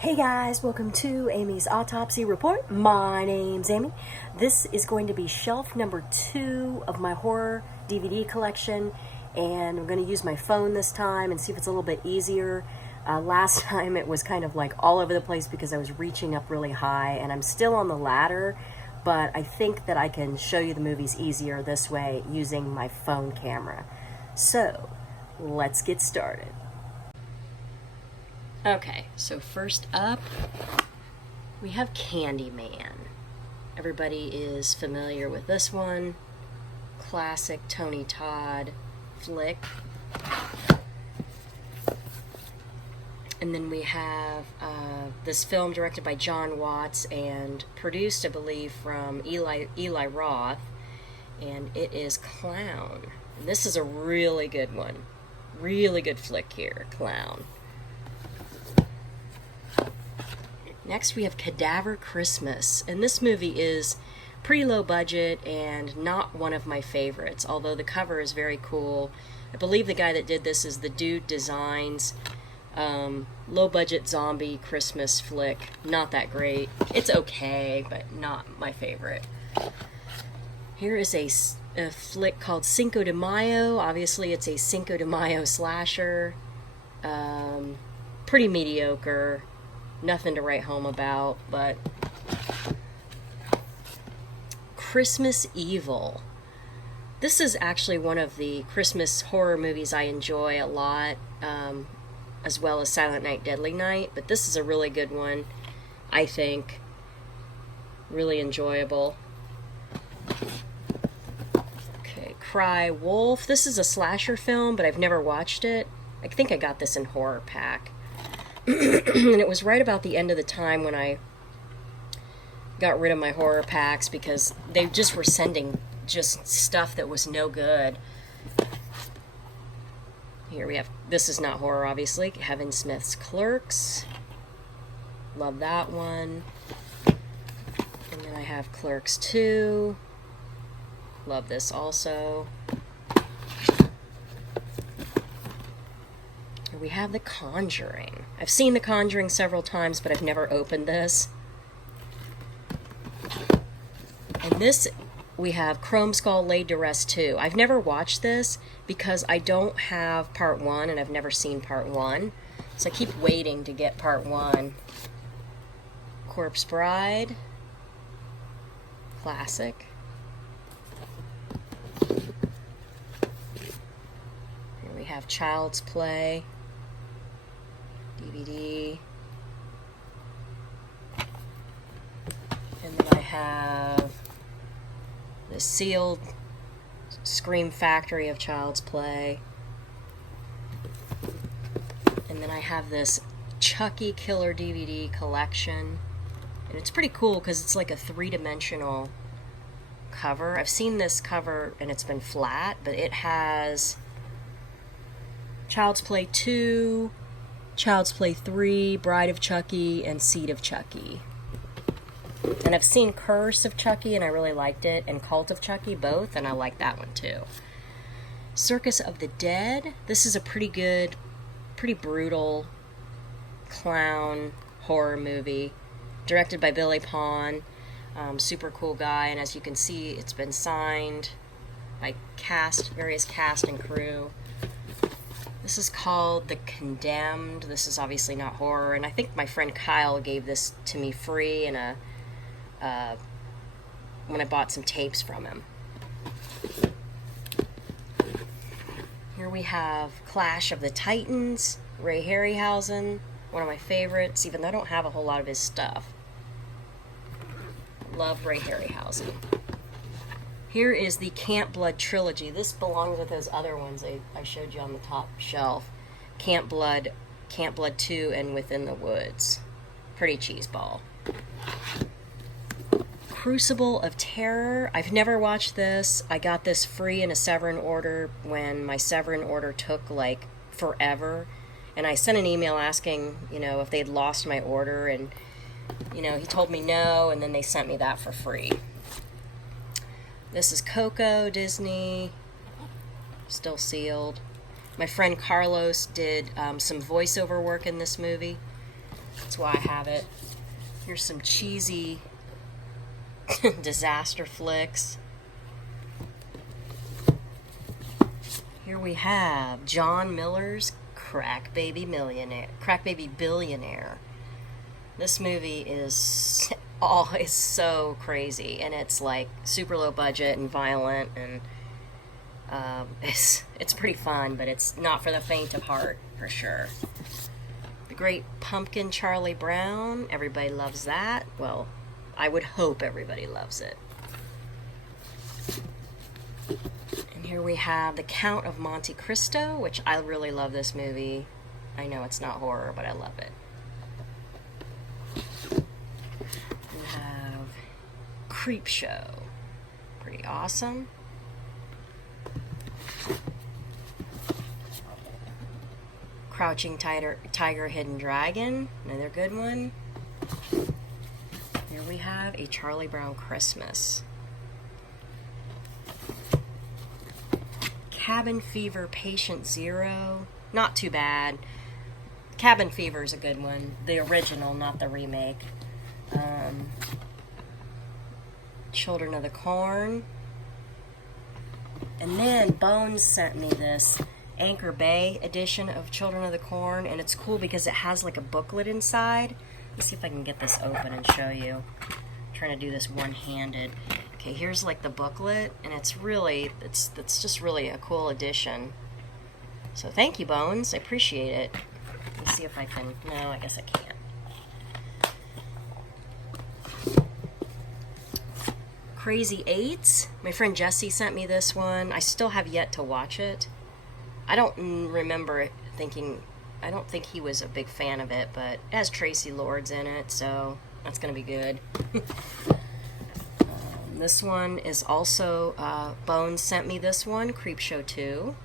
Hey guys, welcome to Amy's Autopsy Report. My name's Amy. This is going to be shelf number 2 of my horror DVD collection, and I'm going to use my phone this time and see if it's a little bit easier. Last time it was kind of like all over the place because I was reaching up really high, and I'm still on the ladder, but I think that I can show you the movies easier this way using my phone camera. So, let's get started. Okay, so first up, we have Candyman. Everybody is familiar with this one. Classic Tony Todd flick. And then we have this film directed by John Watts and produced, I believe, from Eli Roth. And it is Clown. And this is a really good one. Really good flick here, Clown. Next we have Cadaver Christmas, and this movie is pretty low budget and not one of my favorites, although the cover is very cool. I believe the guy that did this is the Dude Designs. Low budget zombie Christmas flick, not that great. It's okay, but not my favorite. Here is a flick called Cinco de Mayo. Obviously it's a Cinco de Mayo slasher. Pretty mediocre. Nothing to write home about, but Christmas Evil. This is actually one of the Christmas horror movies I enjoy a lot, as well as Silent Night, Deadly Night, but this is a really good one, I think. Really enjoyable. Okay, Cry Wolf. This is a slasher film, but I've never watched it. I think I got this in Horror Pack. And it was right about the end of the time when I got rid of my horror packs because they just were sending just stuff that was no good. Here we have, this is not horror obviously, Kevin Smith's Clerks. Love that one. And then I have Clerks 2. Love this also. We have The Conjuring. I've seen The Conjuring several times, but I've never opened this. And this, we have Chrome Skull Laid to Rest 2. I've never watched this because I don't have part 1, and I've never seen part 1. So I keep waiting to get part 1. Corpse Bride. Classic. Here we have Child's Play. DVD. And then I have the sealed Scream Factory of Child's Play. And then I have this Chucky Killer DVD collection. And it's pretty cool because it's like a 3-dimensional cover. I've seen this cover and it's been flat, but it has Child's Play 2, Child's Play 3, Bride of Chucky, and Seed of Chucky. And I've seen Curse of Chucky, and I really liked it, and Cult of Chucky, both, and I like that one too. Circus of the Dead. This is a pretty good, pretty brutal clown horror movie, directed by Billy Pon. Super cool guy, and as you can see, it's been signed by various cast and crew. This is called The Condemned. This is obviously not horror, and I think my friend Kyle gave this to me free in when I bought some tapes from him. Here we have Clash of the Titans, Ray Harryhausen, one of my favorites, even though I don't have a whole lot of his stuff. Love Ray Harryhausen. Here is the Camp Blood trilogy. This belongs with those other ones I showed you on the top shelf. Camp Blood 2, and Within the Woods. Pretty cheeseball. Crucible of Terror. I've never watched this. I got this free in a Severin order when my Severin order took like forever. And I sent an email asking, if they'd lost my order, and, he told me no, and then they sent me that for free. This is Coco, Disney, still sealed. My friend Carlos did some voiceover work in this movie. That's why I have it. Here's some cheesy disaster flicks. Here we have John Miller's Crack Baby Billionaire. This movie is so crazy, and it's like super low budget and violent, and it's pretty fun, but it's not for the faint of heart for sure. The Great Pumpkin, Charlie Brown. Everybody loves that. Well, I would hope everybody loves it. And here we have The Count of Monte Cristo, which I really love this movie. I know it's not horror, but I love it. We have Creepshow. Pretty awesome. Crouching Tiger, Hidden Dragon. Another good one. Here we have A Charlie Brown Christmas. Cabin Fever, Patient Zero. Not too bad. Cabin Fever is a good one. The original, not the remake. Children of the Corn. And then Bones sent me this Anchor Bay edition of Children of the Corn, and it's cool because it has like a booklet inside. Let's see if I can get this open and show you. I'm trying to do this one-handed. Okay, here's like the booklet, and it's just really a cool edition. So thank you, Bones. I appreciate it. Let's see if I can. No, I guess I can't. Crazy Eights. My friend Jesse sent me this one. I still have yet to watch it. I don't remember thinking. I don't think he was a big fan of it, but it has Tracy Lords in it, so that's going to be good. This one is also, Bones sent me this one, Creepshow 2.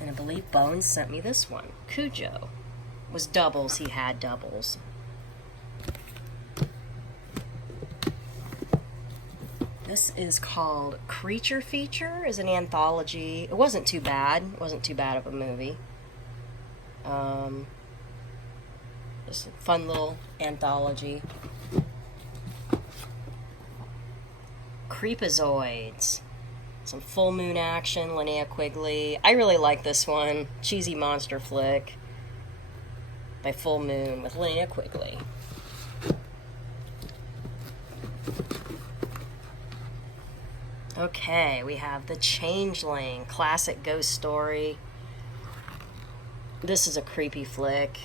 And I believe Bones sent me this one, Cujo. It was doubles, he had doubles. This is called Creature Feature, is an anthology. It wasn't too bad. It wasn't too bad of a movie. Just a fun little anthology. Creepazoids. Some full moon action, Linnea Quigley. I really like this one. Cheesy monster flick by Full Moon with Linnea Quigley. Okay, we have The Changeling, classic ghost story. This is a creepy flick.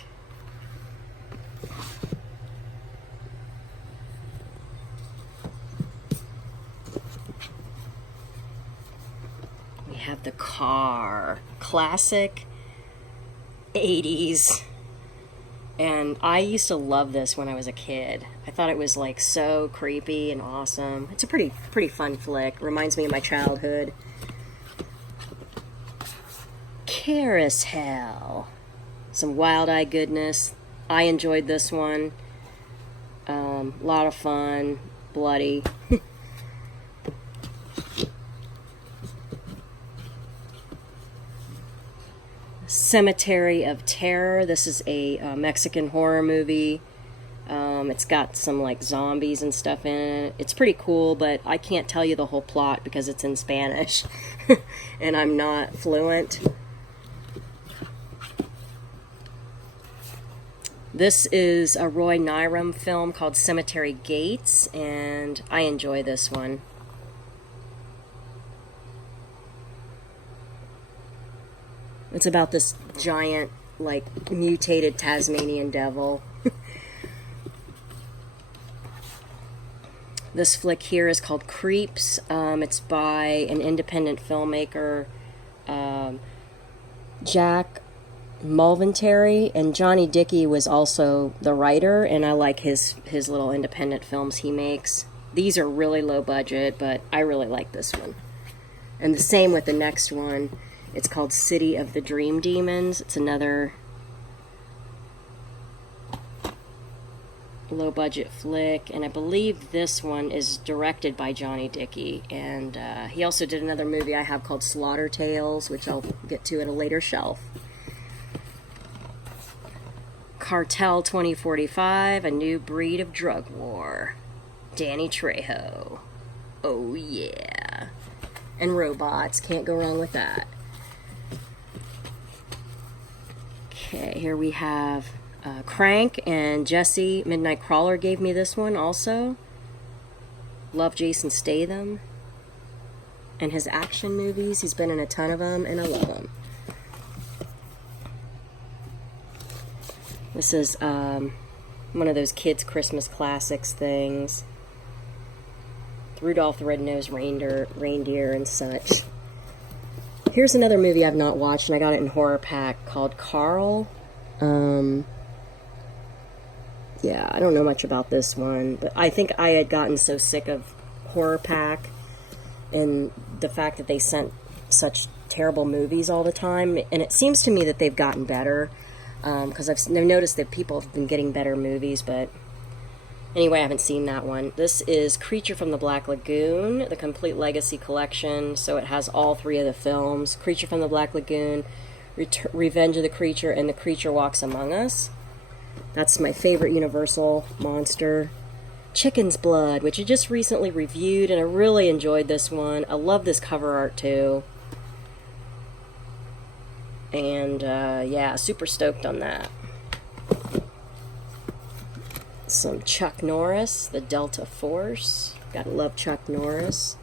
We have The Car, classic 80s. And I used to love this when I was a kid. I thought it was like so creepy and awesome. It's a pretty fun flick. Reminds me of my childhood. Carousel. Some wild-eyed goodness. I enjoyed this one. A lot of fun. Bloody. Cemetery of Terror. This is a Mexican horror movie. It's got some like zombies and stuff in it. It's pretty cool, but I can't tell you the whole plot because it's in Spanish and I'm not fluent. This is a Roy Nyrum film called Cemetery Gates, and I enjoy this one. It's about this giant, like, mutated Tasmanian devil. This flick here is called Creeps. It's by an independent filmmaker, Jack Mulventary, and Johnny Dickey was also the writer, and I like his little independent films he makes. These are really low budget, but I really like this one. And the same with the next one. It's called City of the Dream Demons. It's another low-budget flick, and I believe this one is directed by Johnny Dickey, and he also did another movie I have called Slaughter Tales, which I'll get to at a later shelf. Cartel 2045, A New Breed of Drug War. Danny Trejo. Oh yeah. And robots, can't go wrong with that. Okay, here we have Crank, and Jesse Midnight Crawler gave me this one also. Love Jason Statham and his action movies. He's been in a ton of them, and I love them. This is one of those kids' Christmas classics things. Rudolph the Red-Nosed Reindeer and such. Here's another movie I've not watched, and I got it in Horror Pack, called Carl. Yeah, I don't know much about this one, but I think I had gotten so sick of Horror Pack and the fact that they sent such terrible movies all the time, and it seems to me that they've gotten better, because I've noticed that people have been getting better movies, but anyway, I haven't seen that one. This is Creature from the Black Lagoon, the Complete Legacy Collection, so it has all three of the films. Creature from the Black Lagoon, Revenge of the Creature, and The Creature Walks Among Us. That's my favorite Universal monster. Chicken's Blood, which I just recently reviewed, and I really enjoyed this one. I love this cover art too. And yeah, super stoked on that. Some Chuck Norris, The Delta Force. Gotta love Chuck Norris.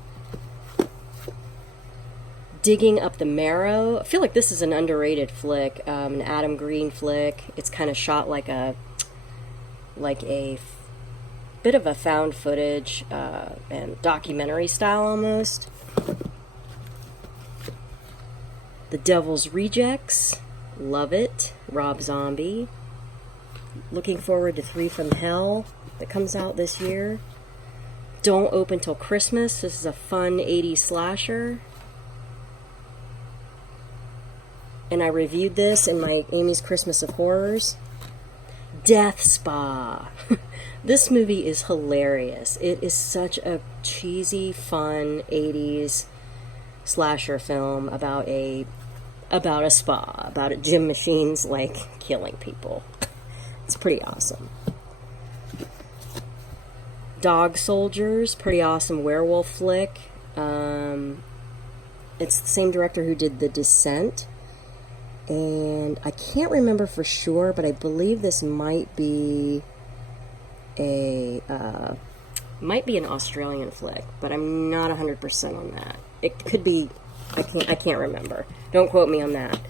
Digging Up the Marrow. I feel like this is an underrated flick, an Adam Green flick. It's kind of shot like a bit of a found footage and documentary style almost. The Devil's Rejects. Love it. Rob Zombie. Looking forward to 3 from Hell that comes out this year. Don't Open Till Christmas. This is a fun 80s slasher. And I reviewed this in my Amy's Christmas of Horrors. Death Spa. This movie is hilarious. It is such a cheesy, fun 80s slasher film about a spa, about gym machines like killing people. It's pretty awesome. Dog Soldiers, pretty awesome werewolf flick. It's the same director who did The Descent. And I can't remember for sure, but I believe this might be an Australian flick, but I'm not 100% on that. It could be, I can't remember. Don't quote me on that.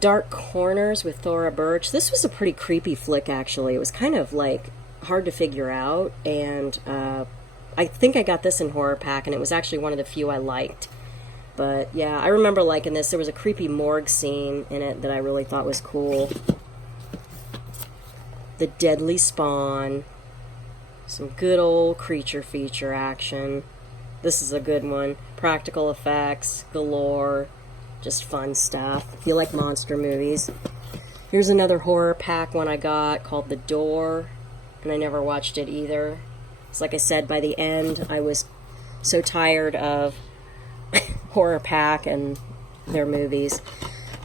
Dark Corners with Thora Birch. This was a pretty creepy flick, actually. It was kind of like hard to figure out, and I think I got this in Horror Pack, and it was actually one of the few I liked. But yeah, I remember liking this. There was a creepy morgue scene in it that I really thought was cool. The Deadly Spawn. Some good old creature feature action. This is a good one. Practical effects galore. Just fun stuff. If you like monster movies. Here's another Horror Pack one I got called The Door. And I never watched it either. It's like I said, by the end, I was so tired of Horror Pack and their movies.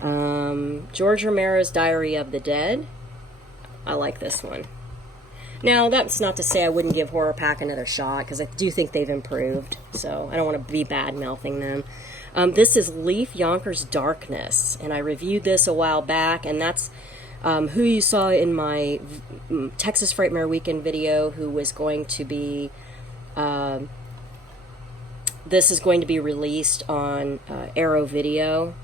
George Romero's Diary of the Dead. I like this one. Now, that's not to say I wouldn't give Horror Pack another shot, because I do think they've improved, so I don't want to be bad-mouthing them. This is Leif Yonkers Darkness, and I reviewed this a while back, and that's who you saw in my Texas Frightmare Weekend video, who was going to be... this is going to be released on Arrow Video,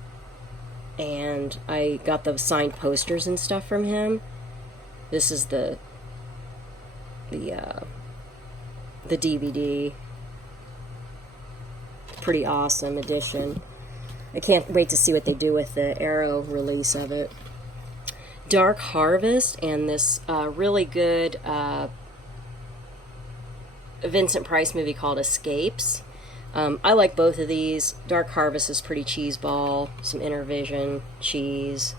and I got the signed posters and stuff from him. This is the DVD. Pretty awesome edition. I can't wait to see what they do with the Arrow release of it. Dark Harvest, and this really good Vincent Price movie called Escapes. I like both of these. Dark Harvest is pretty cheeseball, some Intervision cheese.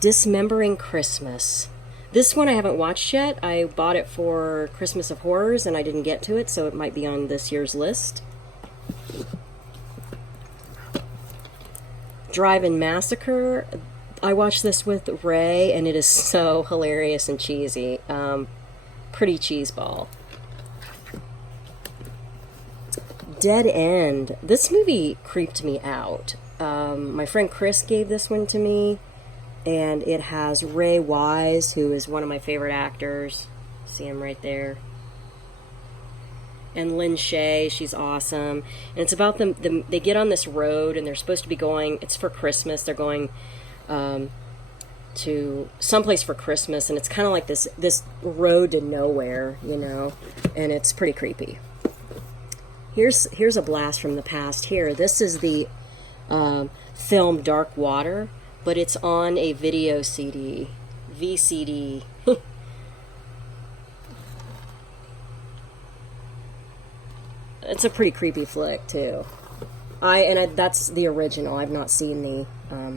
Dismembering Christmas. This one I haven't watched yet. I bought it for Christmas of Horrors and I didn't get to it, so it might be on this year's list. Drive-In Massacre. I watched this with Ray, and it is so hilarious and cheesy. Pretty cheeseball. Dead End. This movie creeped me out. My friend Chris gave this one to me, and it has Ray Wise, who is one of my favorite actors. See him right there. And Lynn Shay, she's awesome. And it's about them, they get on this road, and they're supposed to be going, it's for Christmas, they're going to someplace for Christmas, and it's kind of like this road to nowhere, you know, and it's pretty creepy. Here's a blast from the past here. This is the film Dark Water, but it's on a video CD, VCD. It's a pretty creepy flick too. That's the original. I've not seen the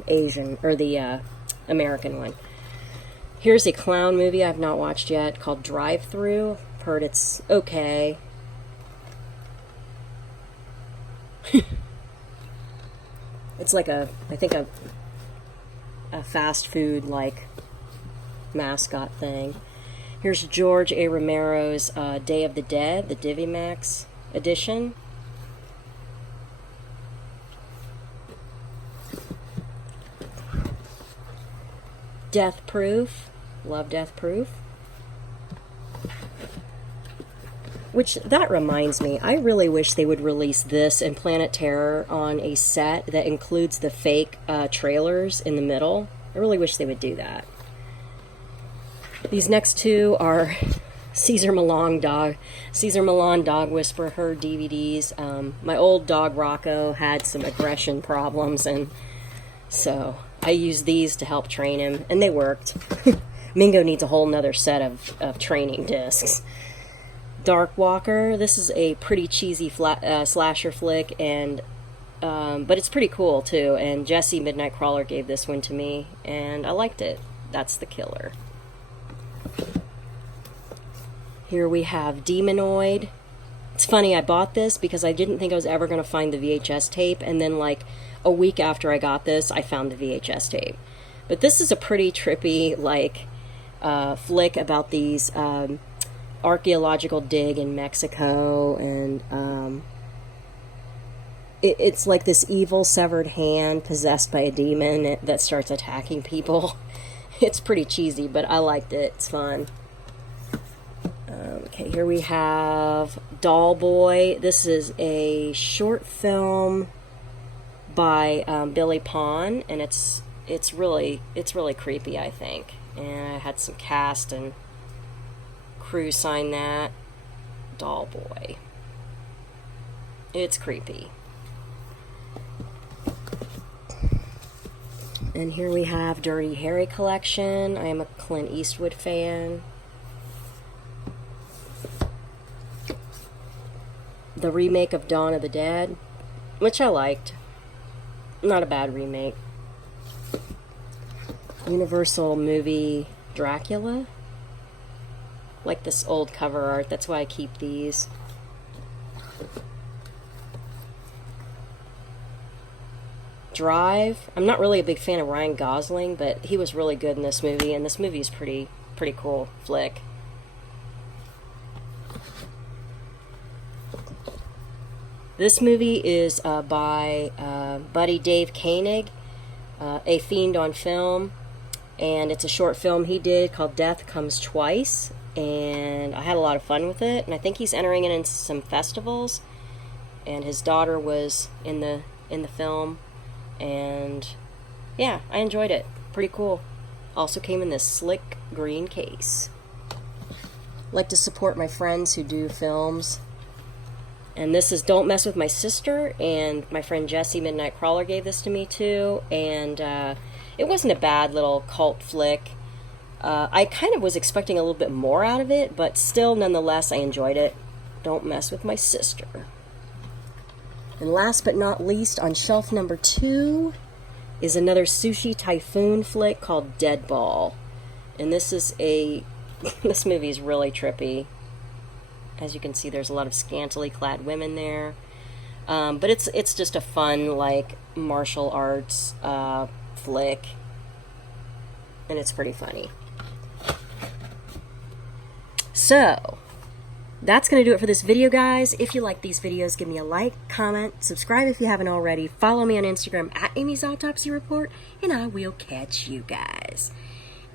Asian or the American one. Here's a clown movie I've not watched yet called Drive Through. Heard it's okay. It's like I think a fast food like mascot thing. Here's George A. Romero's Day of the Dead, the DiviMax edition. Death Proof. Love Death Proof. Which, that reminds me, I really wish they would release this and Planet Terror on a set that includes the fake trailers in the middle. I really wish they would do that. These next two are Caesar Milan Dog Whisperer, her DVDs. My old dog Rocco had some aggression problems, and so I used these to help train him, and they worked. Mingo needs a whole nother set of training discs. Dark Walker. This is a pretty cheesy slasher flick, and but it's pretty cool too. And Jesse Midnight Crawler gave this one to me, and I liked it. That's The Killer. Here we have Demonoid. It's funny, I bought this because I didn't think I was ever going to find the VHS tape, and then like a week after I got this, I found the VHS tape. But this is a pretty trippy like flick about these archaeological dig in Mexico, and it's like this evil severed hand possessed by a demon that starts attacking people. It's pretty cheesy, but I liked it. It's fun. Okay, here we have Doll Boy. This is a short film by Billy Pond, and it's really creepy, I think. And I had some cast and crew sign that. Doll Boy. It's creepy. And here we have Dirty Harry collection. I am a Clint Eastwood fan. The remake of Dawn of the Dead, which I liked. Not a bad remake. Universal movie Dracula. Like this old cover art, that's why I keep these. Drive. I'm not really a big fan of Ryan Gosling, but he was really good in this movie, and this movie is pretty cool flick. This movie is by buddy Dave Koenig, A Fiend on Film, and it's a short film he did called Death Comes Twice, and I had a lot of fun with it, and I think he's entering it into some festivals, and his daughter was in the film, and yeah, I enjoyed it. Pretty cool. Also came in this slick green case. Like to support my friends who do films. And this is Don't Mess With My Sister, and my friend Jesse Midnight Crawler gave this to me too, and it wasn't a bad little cult flick. I kind of was expecting a little bit more out of it, but still, nonetheless, I enjoyed it. Don't Mess With My Sister. And last but not least, on shelf number 2 is another Sushi Typhoon flick called Dead Ball. And this is this movie is really trippy. As you can see, there's a lot of scantily clad women there. But it's just a fun, like, martial arts flick, and it's pretty funny. So, that's going to do it for this video, guys. If you like these videos, give me a like, comment, subscribe if you haven't already, follow me on Instagram at Amy's Autopsy Report, and I will catch you guys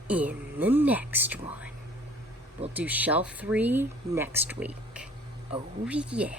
in the next one. We'll do shelf 3 next week. Oh, yeah.